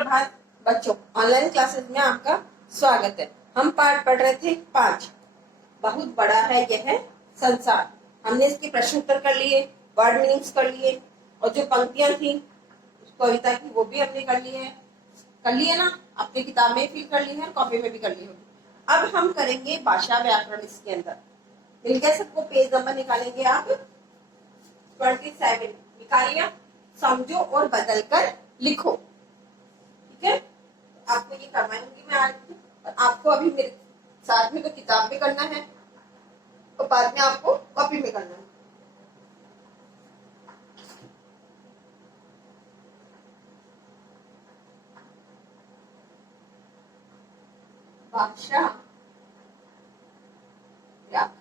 सुप्रभात बच्चों, online classes में आपका स्वागत है। हम पाठ पढ़ रहे थे 5। बहुत बड़ा है यह संसार। हमने इसके प्रश्न उत्तर कर लिए, वर्ड मीनिंग्स कर लिए और जो पंक्तियां थी कविता की वो भी हमने कर लिए ना। अपनी किताब में फिल कर ली है, कॉपी में भी कर ली होगी। अब हम करेंगे भाषा व्याकरण इसके अंदर। मिलकर सबको पेज नंबर निकालेंगे आप 27 निकालिए। समझो और बदल कर लिखो। ठीक है, आपको ये करवाऊंगी मैं आज। और आपको अभी मेरे साथ में तो किताब में करना है और बाद में आपको कॉपी में करना है। भाषा व्याकरण।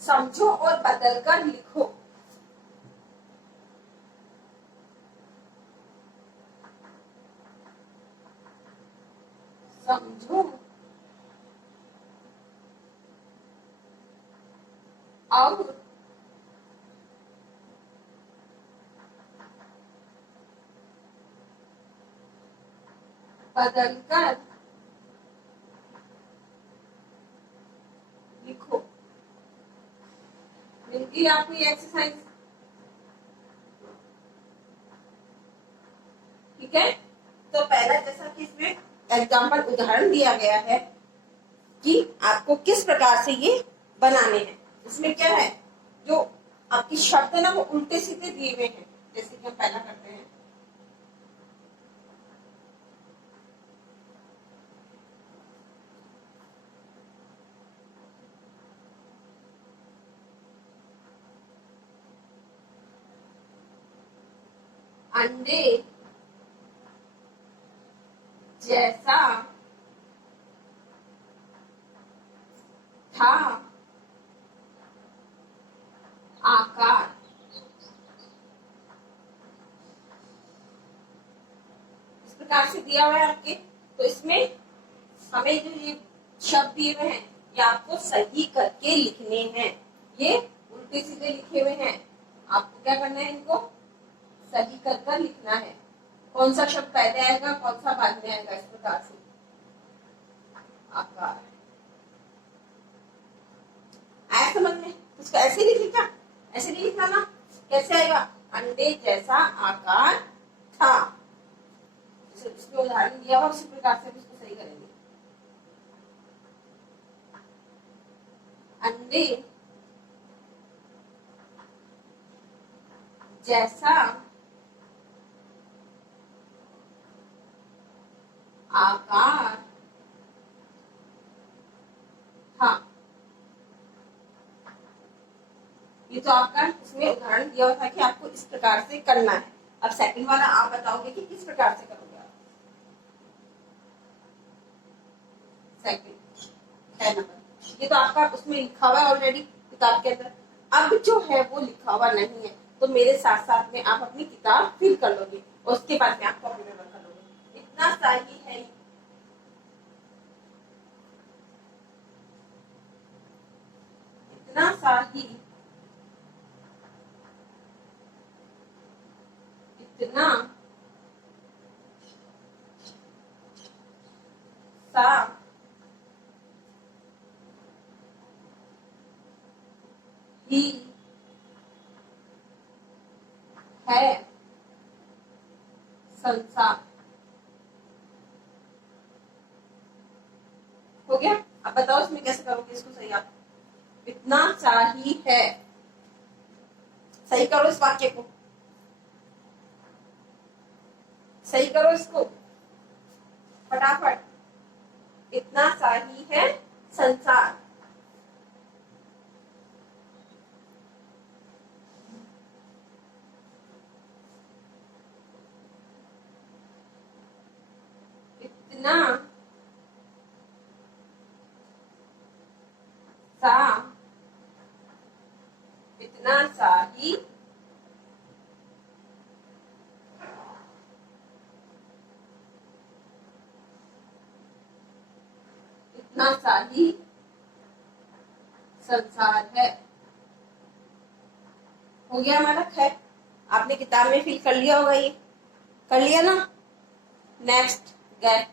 समझो और बदल कर लिखो। समझो और बदल कर लिखो। मिलती है आपको ये एक्सरसाइज। ठीक है, तो पहला जैसा कि इसमें एग्जाम्पल उदाहरण दिया गया है कि आपको किस प्रकार से ये बनाने हैं। इसमें क्या है, जो आपकी शब्द है ना वो उल्टे सीधे दिए हुए हैं। जैसे कि हम पहला करते हैं, अंडे जैसा था आकार। इस प्रकार से दिया हुआ है आपके। तो इसमें हमें जो ये शब्द दिए हुए हैं ये आपको सही करके लिखने हैं। ये उल्टे सीधे लिखे हुए हैं, आपको क्या करना है, इनको सही कर लिखना है। कौन सा शब्द पहले आएगा, कौन सा बाद में आएगा, इस प्रकार से। आकार आया समझ में? इसको ऐसे नहीं लिखना, ऐसे नहीं लिखना ना। कैसे आएगा, अंडे जैसा आकार था। इसमें उदाहरण दिया हुआ, उसी प्रकार से इसको सही करेंगे। अंडे जैसा आकार था। ये तो आपका इसमें उदाहरण दिया हुआ था कि आपको इस प्रकार से करना है। अब सेकंड वाला आप बताओगे कि किस प्रकार से करोगे आप। सेकंड 10 नंबर, ये तो आपका उसमें लिखा हुआ है ऑलरेडी किताब के अंदर। अब जो है वो लिखा हुआ नहीं है, तो मेरे साथ साथ में आप अपनी किताब फिल कर लोगे और उसके बाद में आप कॉपी में कर लोगे। इतना सही है, इतना सही, इतना सा ही है संसार। हो गया। अब बताओ इसमें कैसे करोगे इसको सही आप। इतना सा ही है, सही करो इस वाक्य को, सही करो इसको फटाफट। इतना सा ही है संसार। इतना सा, इतना सा ही इतना सा ही संसार है। हो गया हमारा ख। आपने किताब में फिल कर लिया होगा, ये कर लिया ना। नेक्स्ट ग।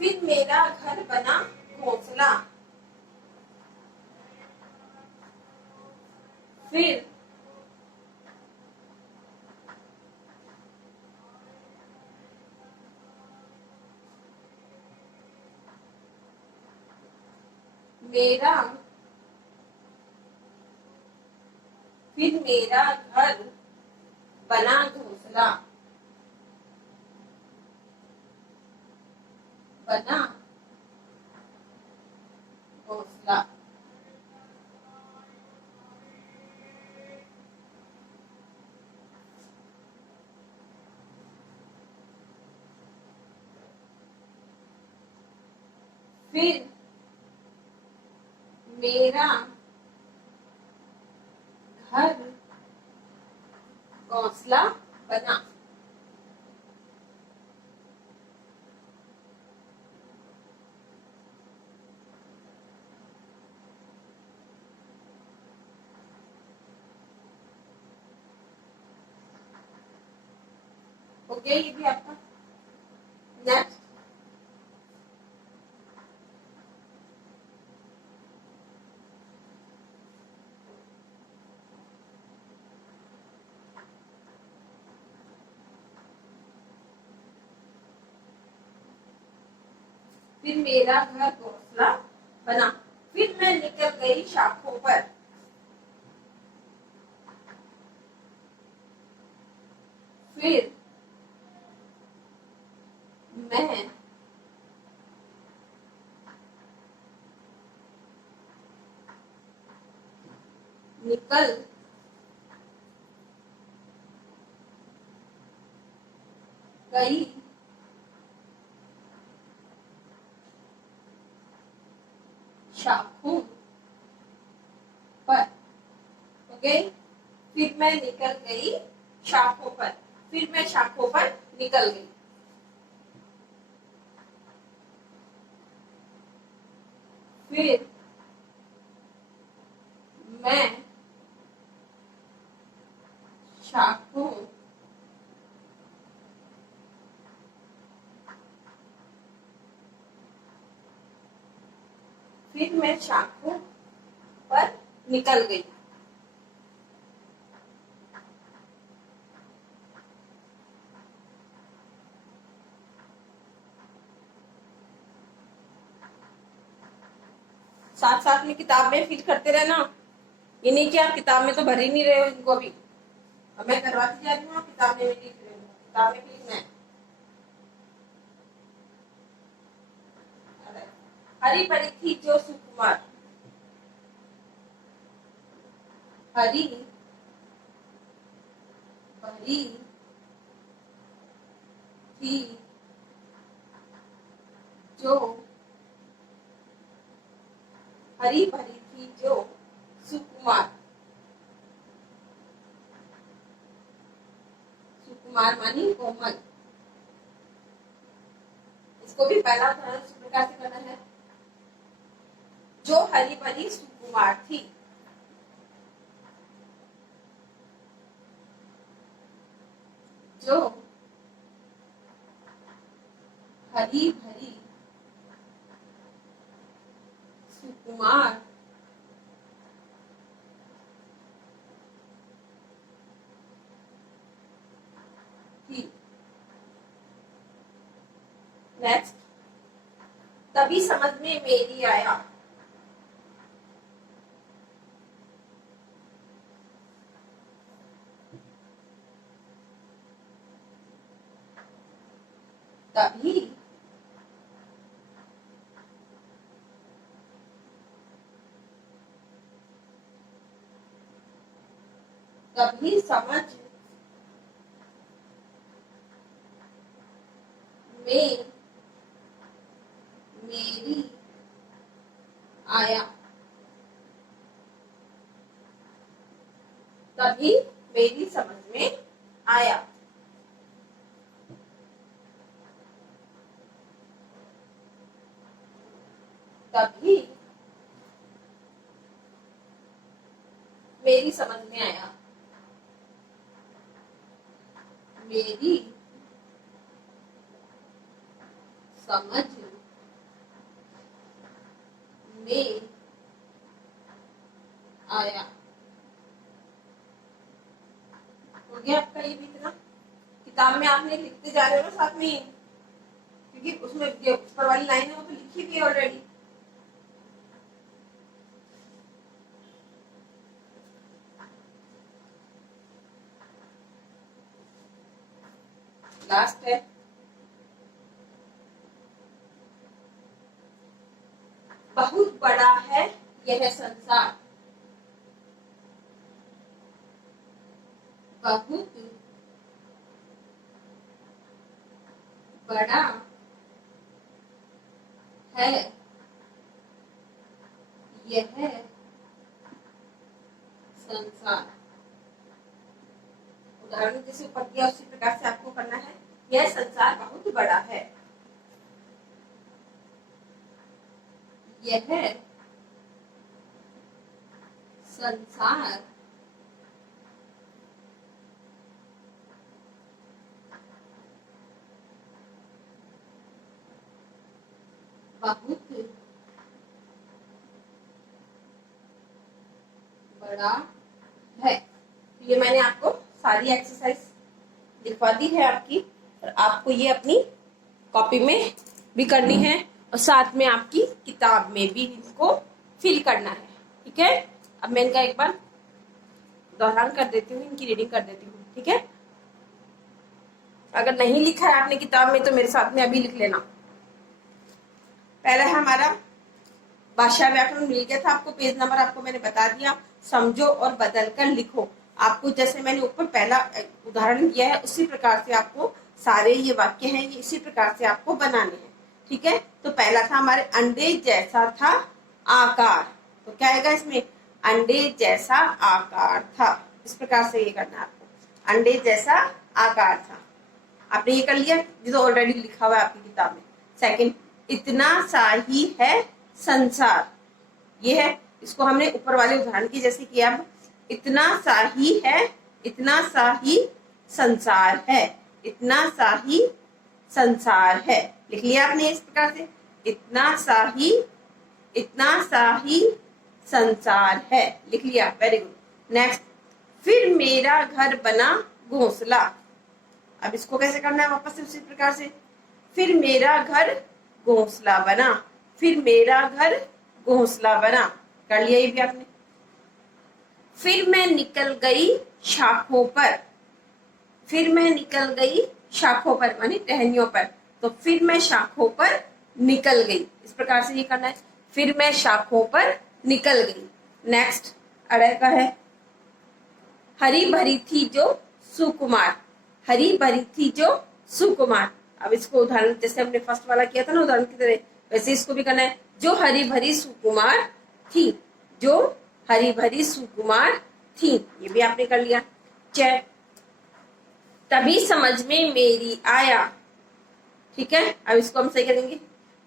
फिर मेरा घर बना घोंसला। फिर मेरा फिर मेरा घर बना घोंसला। बना घोंसला। फिर मेरा घर घोंसला बना। हो गया ये भी आपका। नेक्स्ट फिर मेरा घर घोंसला बना। फिर मैं निकल गई शाखों पर। फिर मैं निकल गई शाखों पर। ओके, फिर मैं निकल गई शाखों पर। फिर मैं शाखों पर निकल गई। फिर मैं शाखों फिर मैं शाखों पर निकल गई। साथ साथ में किताब में फिल करते रहना। ये नहीं कि आप किताब में तो भर ही नहीं रहे हो इनको अभी। अब मैं करवाती जा रही हूँ, किताब में भी लिख रही हूँ। किताब में भी लिखना है। हरी भरी थी जो सुकुमार। हरी भरी थी जो हरी भरी थी जो सुकुमार। सुकुमार मानी कोमल। इसको भी पहला उदाहरण इस प्रकार से करना है। जो हरी भरी सुकुमार थी। जो हरी भरी सुकुमार थी। नेक्स्ट, तभी समझ में मेरी आया। तभी तभी समझ में मेरी आया। तभी मेरी समझ में आया। तभी मेरी समझ में आया, मेरी समझ में आया। हो गया आपका ये भी इतना। किताब में आपने लिखते जा रहे हो ना साथ में, क्योंकि उसमें जो ऊपर वाली लाइन है वो तो लिखी हुई है ऑलरेडी। लास्ट है, बहुत बड़ा है यह संसार, बहुत बड़ा है यह संसार। उदाहरण जैसे ऊपर दिया उसी प्रकार से आपको करना है। यह संसार बहुत बड़ा है, यह संसार बहुत बड़ा है। ये मैंने आपको सारी एक्सरसाइज लिखवा दी है आपकी, और आपको ये अपनी कॉपी में भी करनी है और साथ में आपकी किताब में भी इनको फिल करना है। ठीक है, अब मैं इनका एक बार दोहरान कर देती हूँ, इनकी रीडिंग कर देती हूँ। ठीक है, अगर नहीं लिखा है आपने किताब में तो मेरे साथ में अभी लिख लेना। पहला है हमारा भाषा व्याकरण, मिल गया था आपको, पेज नंबर आपको मैंने बता दिया। समझो और बदल कर लिखो। आपको जैसे मैंने ऊपर पहला उदाहरण दिया है उसी प्रकार से आपको सारे ये वाक्य हैं ये इसी प्रकार से आपको बनाने हैं। ठीक है, तो पहला था हमारे अंडे जैसा था आकार, तो क्या आएगा इसमें, अंडे जैसा आकार था। इस प्रकार से ये करना है आपको, अंडे जैसा आकार था। आपने ये कर लिया, ये तो ऑलरेडी लिखा हुआ है आपकी किताब में। सेकंड, इतना सा ही है संसार, ये है, इसको हमने ऊपर वाले उदाहरण की जैसे किया। अब इतना सा ही है, इतना सा ही संसार है, इतना सा ही संसार है। लिख लिया आपने इस प्रकार से, इतना सा ही, इतना सा ही संसार है, लिख लिया, वेरी गुड। नेक्स्ट, फिर मेरा घर बना घोंसला। अब इसको कैसे करना है, वापस से उसी प्रकार से, फिर मेरा घर घोंसला बना, फिर मेरा घर घोंसला बना, कर लिया ये भी आपने। फिर मैं निकल गई शाखों पर, फिर मैं निकल गई शाखों पर मानी टहनियों पर, तो फिर मैं शाखों पर निकल गई, इस प्रकार से ये करना है, फिर मैं शाखों पर निकल गई। नेक्स्ट अड़े का है, हरी भरी थी जो सुकुमार, हरी भरी थी जो सुकुमार। अब इसको उदाहरण जैसे हमने फर्स्ट वाला किया था ना उदाहरण की तरह, वैसे इसको भी करना है, जो हरी भरी सुकुमार थी, जो हरी भरी सुकुमार थी, ये भी आपने कर लिया। चेक, तभी समझ में मेरी आया। ठीक है, अब इसको हम सही करेंगे,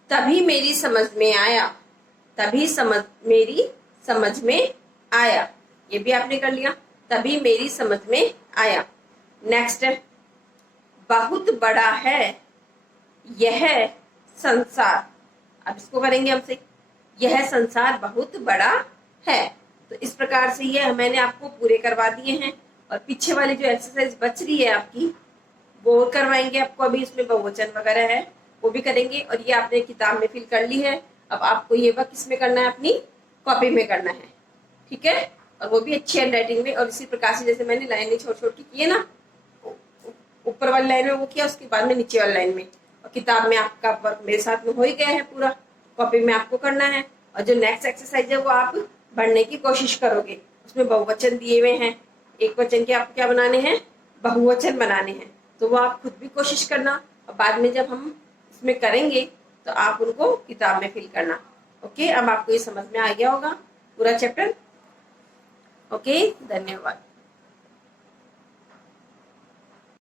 तभी मेरी समझ में आया, तभी मेरी समझ में आया, ये भी आपने कर लिया, तभी मेरी समझ में आया। नेक्स्ट है, बहुत बड़ा है यह संसार। अब इसको करेंगे हम सही, यह संसार बहुत बड़ा है। तो इस प्रकार से ये मैंने आपको पूरे करवा दिए हैं, और पीछे वाली जो एक्सरसाइज बच रही है आपकी वो करवाएंगे आपको। अभी इसमें बहुवचन वगैरह है वो भी करेंगे, और ये आपने किताब में फिल कर ली है। अब आपको ये वर्क किसमें करना है, अपनी कॉपी में करना है। ठीक है, और वो भी अच्छी हैंड राइटिंग में, और इसी प्रकार से जैसे मैंने लाइनें छोटी छोटी की है ना, ऊपर वाली लाइन में वो किया, उसके बाद में नीचे वाली लाइन में, और किताब में आपका वर्क मेरे साथ में हो ही गया है पूरा, कॉपी में आपको करना है। और जो नेक्स्ट एक्सरसाइज है वो आप बढ़ने की कोशिश करोगे, उसमें बहुवचन दिए हुए हैं, एक वचन के आपको क्या बनाने हैं, बहुवचन बनाने हैं, तो वो आप खुद भी कोशिश करना, और बाद में जब हम इसमें करेंगे तो आप उनको किताब में फिल करना। ओके, अब आपको ये समझ में आ गया होगा पूरा चैप्टर। ओके, धन्यवाद।